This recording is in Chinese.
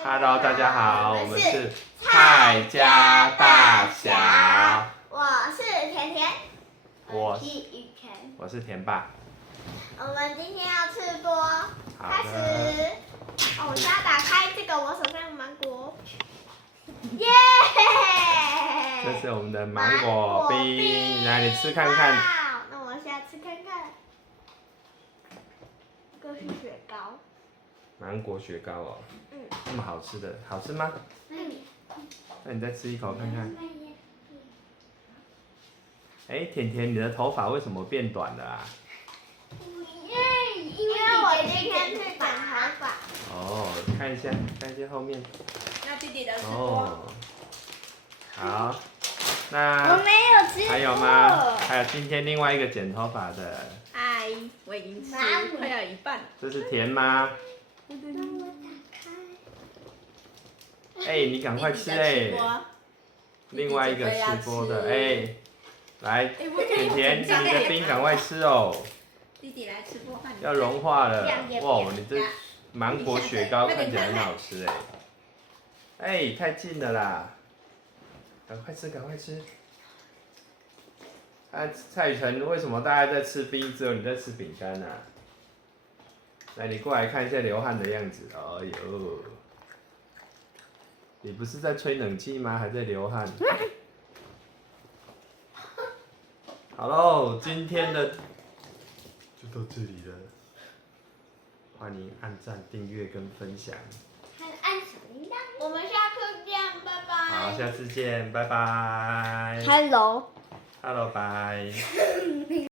Hello， 大家好，我们是蔡家大小，我是甜甜，我是雨晨。我是田爸。我们今天要吃播，开好的始。我先要打开这个，我手上有芒果，耶！这是我们的芒果冰，来你吃看看。哇那我现在吃看看。这个是雪糕。芒果雪糕哦，嗯。那么好吃的，好吃吗？嗯。那你再吃一口看看。哎，甜甜，你的头发为什么变短了啊？因为我今天去剪头发。哦，看一下后面。那弟弟的吃播。哦，好，我那没有吃过。还有吗？还有今天另外一个剪头发的，嗨，我已经吃快要一半了。这是甜吗？让我打开。哎，你赶快吃哎！另外一个吃播的哎，来，甜甜，你的冰赶快吃哦，弟弟来吃播饭。要融化了。哇，你这芒果雪糕看起来很好吃哎。哎，太近了啦，赶快吃，赶快吃。啊，蔡雨辰，为什么大家在吃冰，只有你在吃饼干呢？来，你过来看一下流汗的样子。哎呦，你不是在吹冷气吗？还在流汗。好喽，今天的就到这里了，欢迎按赞、订阅跟分享。还按小铃铛。我们下次见，拜拜。好，下次见，拜拜。Hello。Hello，拜。